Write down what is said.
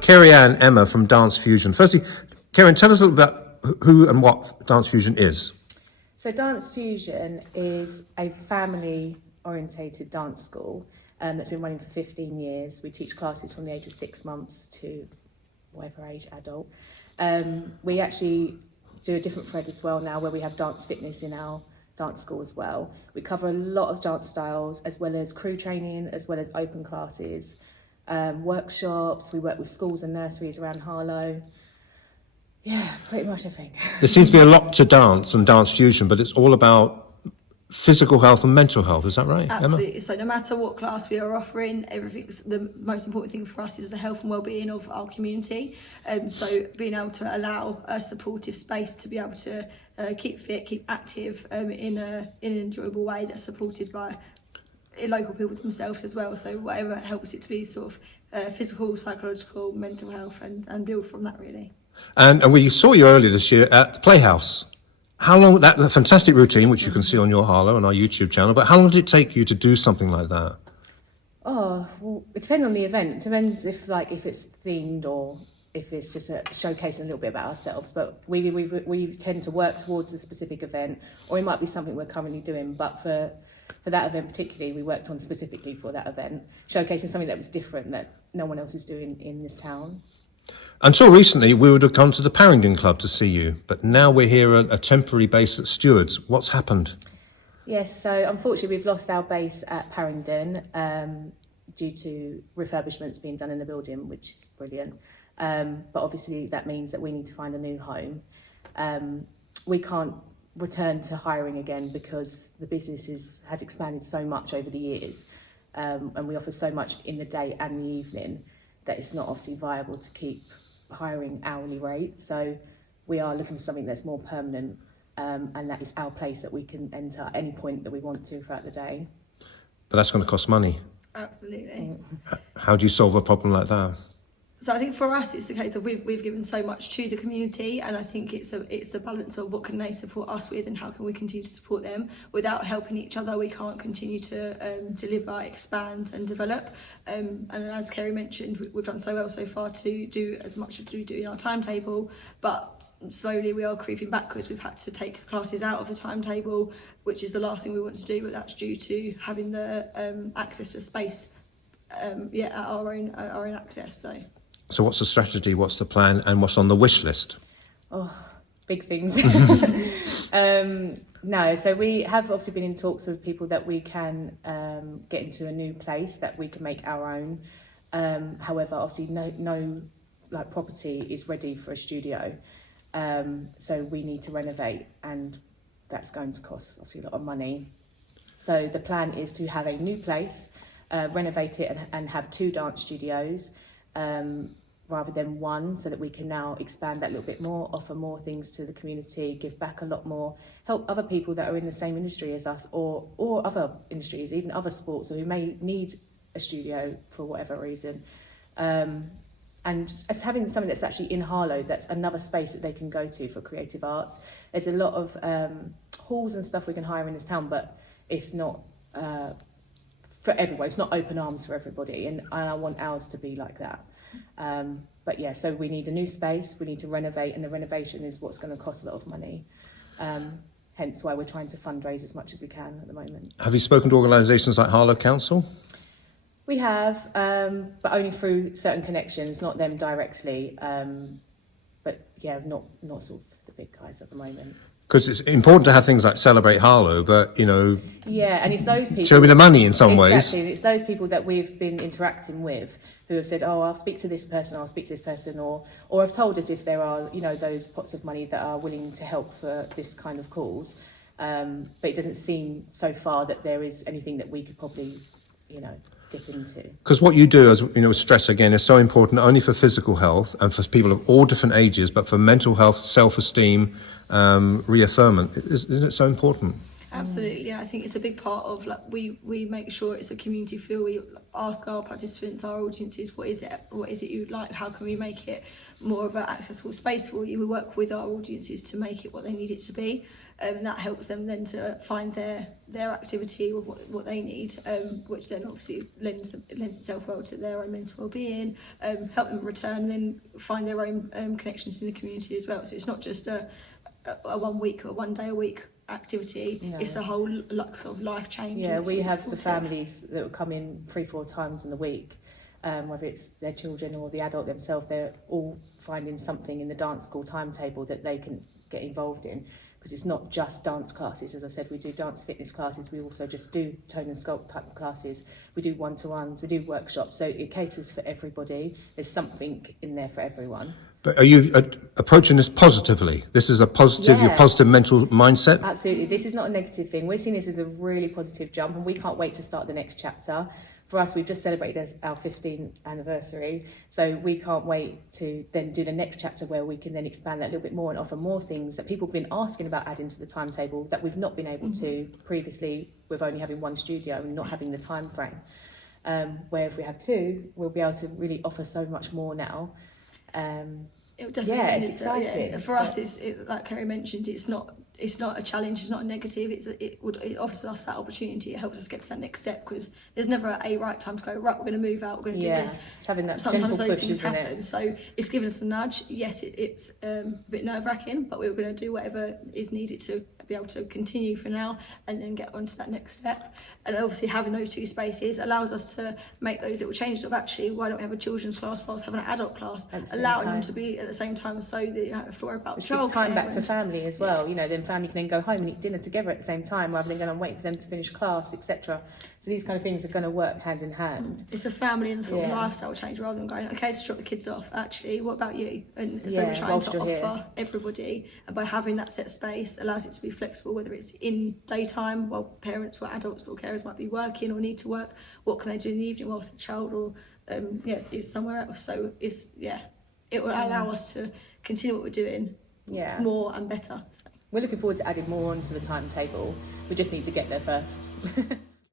Kerry Ann Emma from Dance Fusion. Firstly, Kerry, tell us a little about who and what Dance Fusion is. So Dance Fusion is a family-orientated dance school that's been running for 15 years. We teach classes from the age of 6 months to whatever age adult. We actually do a different thread as well now, where we have dance fitness in our dance school as well. We cover a lot of dance styles, as well as crew training, as well as open classes, workshops. We work with schools and nurseries around Harlow. Yeah, pretty much everything. There seems to be a lot to dance and Dance Fusion, but it's all about physical health and mental health. Is that right, Absolutely. Emma? So no matter what class we are offering, the most important thing for us is the health and well-being of our community. So being able to allow a supportive space to be able to keep fit, keep active in an enjoyable way that's supported by local people themselves as well. So whatever helps it to be sort of physical, psychological, mental health, and build from that really. And we saw you earlier this year at the Playhouse. How long, that fantastic routine, which you can see on your Harlow and our YouTube channel, but how long did it take you to do something like that? Oh, well, it depends on the event. It depends if it's themed or if it's just showcasing a little bit about ourselves. But we tend to work towards a specific event, or it might be something we're currently doing. But for that event particularly, we worked on specifically for that event, showcasing something that was different that no one else is doing in this town. Until recently, we would have come to the Parrington Club to see you, but now we're here at a temporary base at Stewards. What's happened? Yes, so unfortunately we've lost our base at Parrington due to refurbishments being done in the building, which is brilliant. But obviously that means that we need to find a new home. We can't return to hiring again because the business has expanded so much over the years, and we offer so much in the day and the evening that it's not obviously viable to keep hiring hourly rate. So we are looking for something that's more permanent, and that is our place that we can enter at any point that we want to throughout the day. But that's going to cost money. Absolutely. How do you solve a problem like that? So I think for us, it's the case of we've given so much to the community, and I think it's the balance of what can they support us with and how can we continue to support them. Without helping each other, we can't continue to deliver, expand and develop. And as Kerry mentioned, we've done so well so far to do as much as we do in our timetable, but slowly we are creeping backwards. We've had to take classes out of the timetable, which is the last thing we want to do, but that's due to having the access to space at our own access. So what's the strategy, what's the plan, and what's on the wish list? Oh, big things. No, so we have obviously been in talks with people that we can get into a new place that we can make our own. However, obviously no property is ready for a studio. So we need to renovate, and that's going to cost obviously a lot of money. So the plan is to have a new place, renovate it and have 2 dance studios, rather than 1, so that we can now expand that a little bit more, offer more things to the community, give back a lot more, help other people that are in the same industry as us, or other industries, even other sports, or who may need a studio for whatever reason. And as having something that's actually in Harlow, that's another space that they can go to for creative arts. There's a lot of halls and stuff we can hire in this town, but it's not for everyone. It's not open arms for everybody, and I want ours to be like that. But yeah, so we need a new space, we need to renovate, and the renovation is what's going to cost a lot of money. Hence why we're trying to fundraise as much as we can at the moment. Have you spoken to organisations like Harlow Council? We have, but only through certain connections, not them directly. But yeah, not sort of the big guys at the moment. Because it's important to have things like Celebrate Harlow, but, Yeah, and it's those people... show me the money in some ways. Exactly, it's those people that we've been interacting with who have said, oh, I'll speak to this person, I'll speak to this person, or have told us if there are, those pots of money that are willing to help for this kind of cause. But it doesn't seem so far that there is anything that we could probably, dip into. Because what you do, as stress again, is so important, not only for physical health and for people of all different ages, but for mental health, self-esteem, reaffirmment. Isn't it so important? Absolutely, I think it's a big part of we make sure it's a community feel. We ask our participants, our audiences, what is it you'd like? How can we make it more of an accessible space for you? We work with our audiences to make it what they need it to be. and that helps them then to find their activity with what they need, which then obviously lends itself well to their own mental well-being, help them return and then find their own connections in the community as well. So it's not just a 1 week or 1 day a week activity. No. It's a whole sort of life change. Yeah, we have the families that will come in 3-4 times in the week, whether it's their children or the adult themselves. They're all finding something in the dance school timetable that they can get involved in, because it's not just dance classes. As I said, we do dance fitness classes, we also just do tone and sculpt type of classes, we do one-to-ones, we do workshops, so it caters for everybody. There's something in there for everyone. But are you approaching this positively? This is a positive, your positive mental mindset? Absolutely. This is not a negative thing. We're seeing this as a really positive jump, and we can't wait to start the next chapter. For us, we've just celebrated our 15th anniversary, so we can't wait to then do the next chapter where we can then expand that a little bit more and offer more things that people have been asking about adding to the timetable that we've not been able to previously, with only having one studio and not having the time frame. Where if we have two, we'll be able to really offer so much more now. It definitely it's exciting. Yeah, for us, it's like Kerry mentioned, it's not a challenge, it's not a negative. It offers us that opportunity. It helps us get to that next step, because there's never a right time to go, right, we're going to move out, we're going to do this. It's having that sometimes those push, things happen. So it's given us a nudge. Yes, it's a bit nerve-wracking, but we're going to do whatever is needed to be able to continue for now and then get on to that next step. And obviously having those two spaces allows us to make those little changes of, actually, why don't we have a children's class whilst having an adult class, allowing them to be at the same time, so that you don't have to worry about childcare. It's time back to family as well. You know, then family can then go home and eat dinner together at the same time, rather than going and wait for them to finish class, etc. So these kind of things are going to work hand in hand. It's a family and sort of lifestyle change, rather than going, okay, just drop the kids off. Actually, what about you? And so we're trying to offer everybody, and by having that set space allows it to be flexible, whether it's in daytime while parents or adults or carers might be working or need to work. What can they do in the evening whilst the child or is somewhere else? So it will allow us to continue what we're doing more and better. So. We're looking forward to adding more onto the timetable. We just need to get there first.